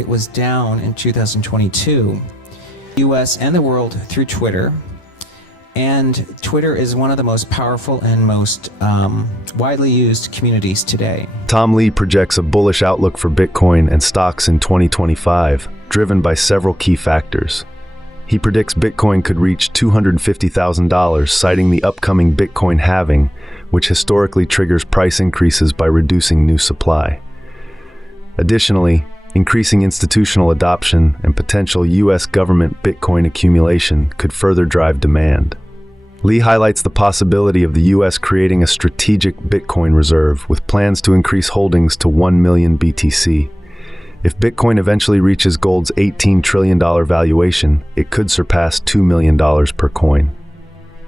market was down in 2022, US and the world through Twitter. And Twitter is one of the most powerful and most widely used communities today. Tom Lee projects a bullish outlook for Bitcoin and stocks in 2025, driven by several key factors. He predicts Bitcoin could reach $250,000, citing the upcoming Bitcoin halving, which historically triggers price increases by reducing new supply. Additionally, increasing institutional adoption and potential U.S. government Bitcoin accumulation could further drive demand. Lee highlights the possibility of the U.S. creating a strategic Bitcoin reserve with plans to increase holdings to 1 million BTC. If Bitcoin eventually reaches gold's $18 trillion valuation, it could surpass $2 million per coin.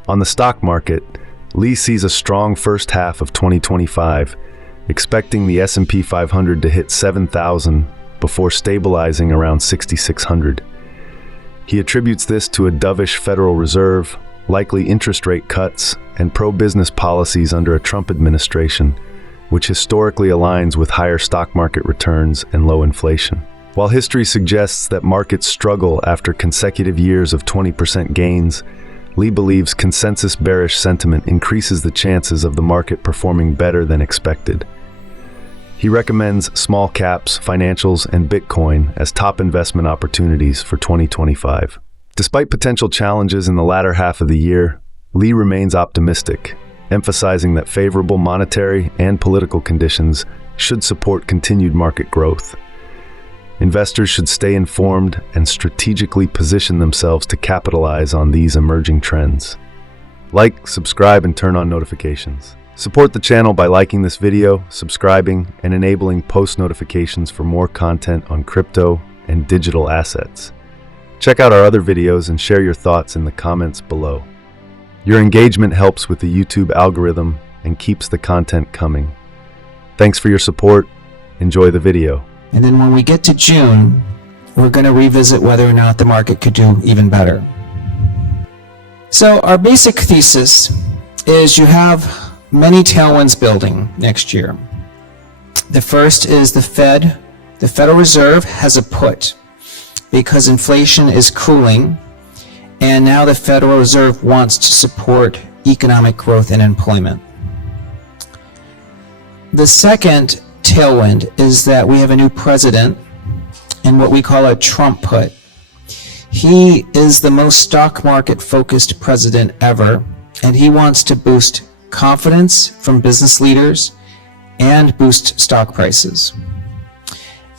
On the stock market, Lee sees a strong first half of 2025, expecting the S&P 500 to hit 7,000 before stabilizing around 6,600. He attributes this to a dovish Federal Reserve, likely interest rate cuts, and pro-business policies under a Trump administration, which historically aligns with higher stock market returns and low inflation. While history suggests that markets struggle after consecutive years of 20% gains, Lee believes consensus bearish sentiment increases the chances of the market performing better than expected. He recommends small caps, financials, and Bitcoin as top investment opportunities for 2025. Despite potential challenges in the latter half of the year, Lee remains optimistic, emphasizing that favorable monetary and political conditions should support continued market growth. Investors should stay informed and strategically position themselves to capitalize on these emerging trends. Like, subscribe, and turn on notifications. Support the channel by liking this video, subscribing, and enabling post notifications for more content on crypto and digital assets. Check out our other videos and share your thoughts in the comments below. Your engagement helps with the YouTube algorithm and keeps the content coming. Thanks for your support. Enjoy the video. And then when we get to June, we're going to revisit whether or not the market could do even better. So our basic thesis is you have many tailwinds building next year. The first is the Federal Reserve has a put because inflation is cooling, and now the Federal Reserve wants to support economic growth and employment. The second tailwind is that we have a new president in what we call a Trump put. He is the most stock market focused president ever, and he wants to boost confidence from business leaders and boost stock prices.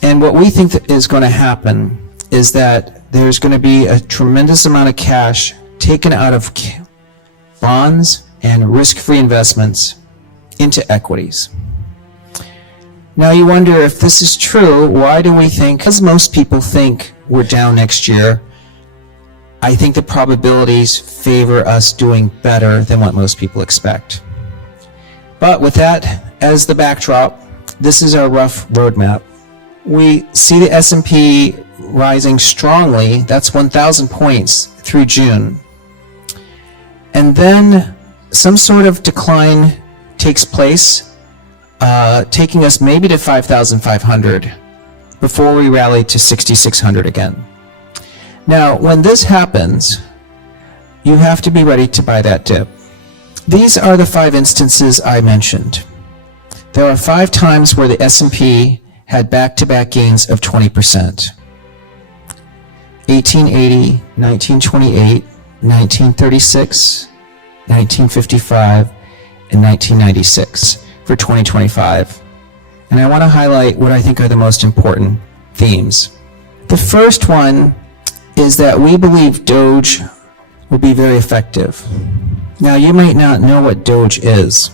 And what we think that is going to happen is that there's going to be a tremendous amount of cash taken out of bonds and risk-free investments into equities. Now you wonder if this is true, why do we think, because most people think we're down next year, I think the probabilities favor us doing better than what most people expect. But with that as the backdrop, this is our rough roadmap. We see the S&P rising strongly, that's 1,000 points through June. And then some sort of decline takes place, taking us maybe to 5,500 before we rally to 6,600 again. Now, when this happens, you have to be ready to buy that dip. These are the 5 instances I mentioned. There are 5 times where the S&P had back-to-back gains of 20%. 1880, 1928, 1936, 1955, and 1996 for 2025. And I want to highlight what I think are the most important themes. The first one is that we believe Doge will be very effective. Now, you might not know what Doge is.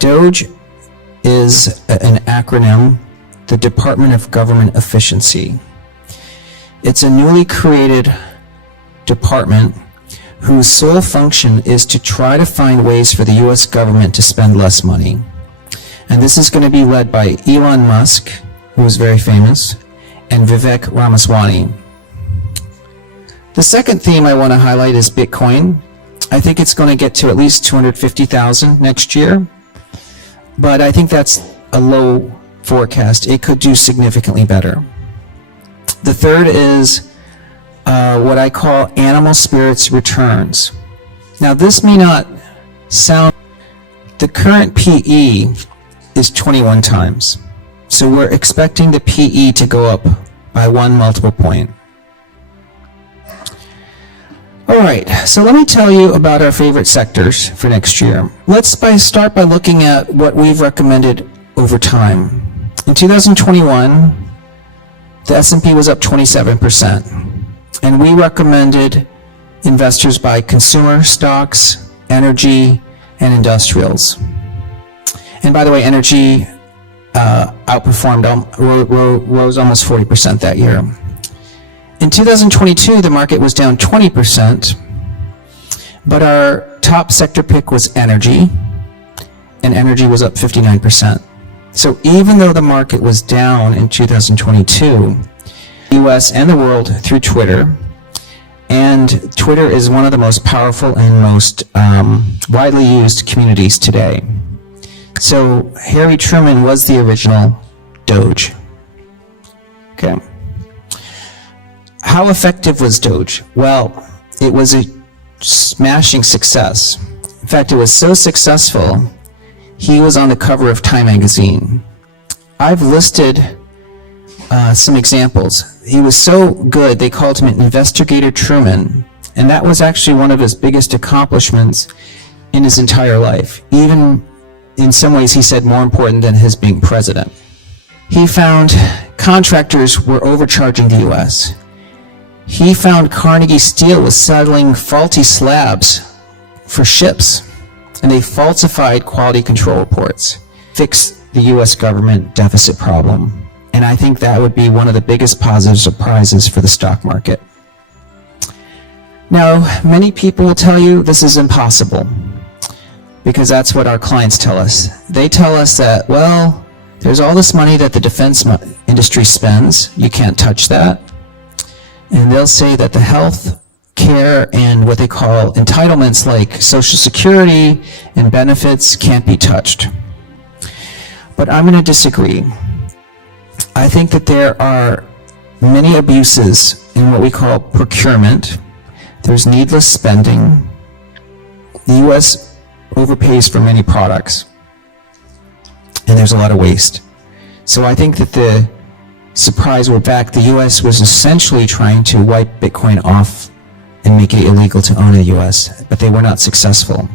Doge is an acronym, the Department of Government Efficiency. It's a newly created department whose sole function is to try to find ways for the US government to spend less money. And this is going to be led by Elon Musk, who is very famous, and Vivek Ramaswamy. The second theme I want to highlight is Bitcoin. I think it's going to get to at least 250,000 next year, but I think that's a low forecast. It could do significantly better. The third is what I call animal spirits returns. Now, this may not sound, the current PE is 21 times. So we're expecting the PE to go up by 1 multiple point. All right, so let me tell you about our favorite sectors for next year. Let's start by looking at what we've recommended over time. In 2021, the S&P was up 27%, and we recommended investors buy consumer stocks, energy, and industrials. And by the way, energy outperformed, rose almost 40% that year. In 2022, the market was down 20%, but our top sector pick was energy, and energy was up 59%. So even though the market was down in 2022, the US and the world through Twitter, and Twitter is one of the most powerful and most widely used communities today. So Harry Truman was the original Doge. Okay. How effective was Doge? Well, it was a smashing success. In fact, it was so successful, he was on the cover of Time magazine. I've listed some examples. He was so good, they called him Investigator Truman, and that was actually one of his biggest accomplishments in his entire life. Even in some ways, he said more important than his being president. He found contractors were overcharging the US. He found Carnegie Steel was settling faulty slabs for ships, and they falsified quality control reports, fixed the US government deficit problem. And I think that would be one of the biggest positive surprises for the stock market. Now, many people will tell you this is impossible, because that's what our clients tell us. They tell us that, well, there's all this money that the defense industry spends, you can't touch that. And they'll say that the health care and what they call entitlements like Social Security and benefits can't be touched. But I'm going to disagree. I think that there are many abuses in what we call procurement. There's needless spending. The US overpays for many products, and there's a lot of waste. So I think that the surprise we're back, the US was essentially trying to wipe Bitcoin off and make it illegal to own the US, but they were not successful.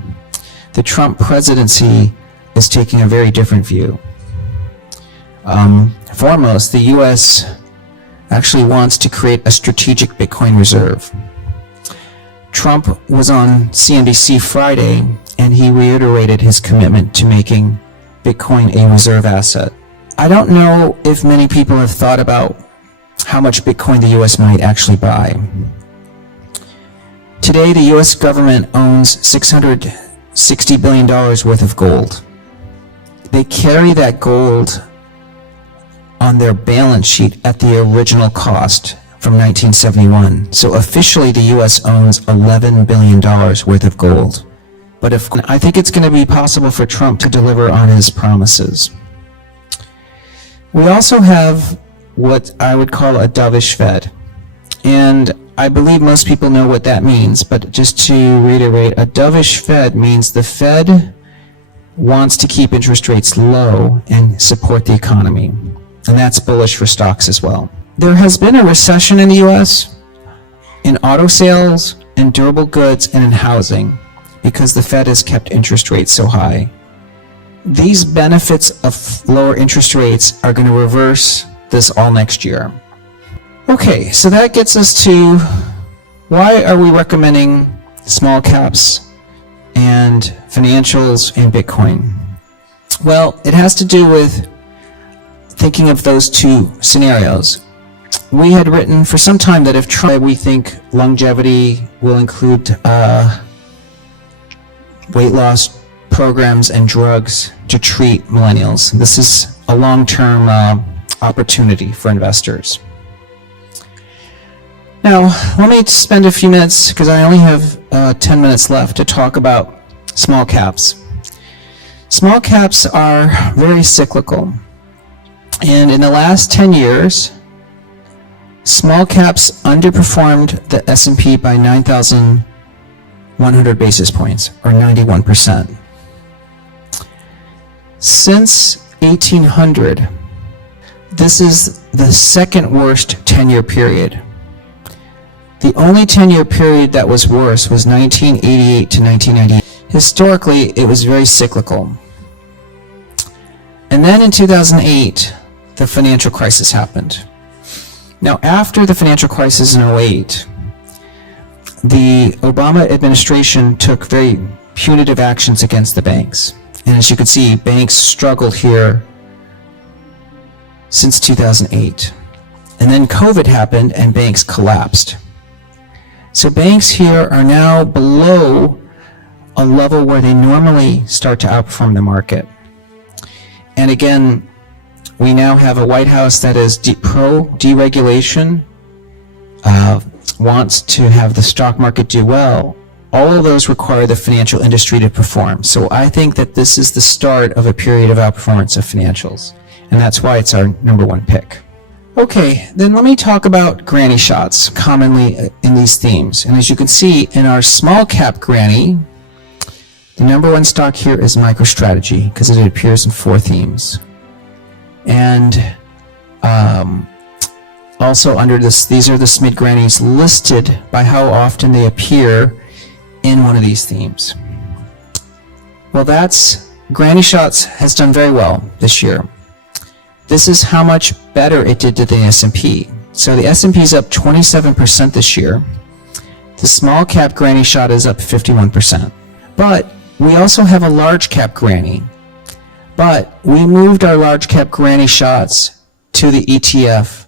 The Trump presidency is taking a very different view. Foremost, the US actually wants to create a strategic Bitcoin reserve. Trump was on CNBC Friday, and he reiterated his commitment to making Bitcoin a reserve asset. I don't know if many people have thought about how much Bitcoin the US might actually buy. Today, the US government owns $660 billion worth of gold. They carry that gold on their balance sheet at the original cost from 1971. So officially, the US owns $11 billion worth of gold. But I think it's going to be possible for Trump to deliver on his promises. We also have what I would call a dovish Fed. And I believe most people know what that means, but just to reiterate, a dovish Fed means the Fed wants to keep interest rates low and support the economy. And that's bullish for stocks as well. There has been a recession in the US in auto sales, in durable goods, and in housing because the Fed has kept interest rates so high. These benefits of lower interest rates are going to reverse this all next year. Okay, so that gets us to why are we recommending small caps and financials and Bitcoin? Well, it has to do with thinking of those two scenarios. We had written for some time that if Trump, we think longevity will include weight loss programs and drugs to treat millennials. This is a long-term opportunity for investors. Now, let me spend a few minutes, because I only have 10 minutes left, to talk about small caps. Small caps are very cyclical. And in the last 10 years, Small caps underperformed the S&P by 9,100 basis points, or 91%. Since 1800, this is the second worst 10-year period. The only 10-year period that was worse was 1988 to 1998. Historically, it was very cyclical. And then in 2008, the financial crisis happened. Now, after the financial crisis in 2008, the Obama administration took very punitive actions against the banks. And as you can see, banks struggled here since 2008. And then COVID happened and banks collapsed. So banks here are now below a level where they normally start to outperform the market. And again, we now have a White House that is pro-deregulation, wants to have the stock market do well. All of those require the financial industry to perform. So I think that this is the start of a period of outperformance of financials. And that's why it's our number one pick. Okay, then let me talk about granny shots commonly in these themes. And as you can see, in our small cap granny, the number one stock here is MicroStrategy because it appears in 4 themes. And also under this, these are the SMID grannies listed by how often they appear in one of these themes. Well, Granny Shots has done very well this year. This is how much better it did to the S&P. So the S&P is up 27% this year. The small cap granny shot is up 51%. But we also have a large cap granny. But we moved our large cap granny shots to the ETF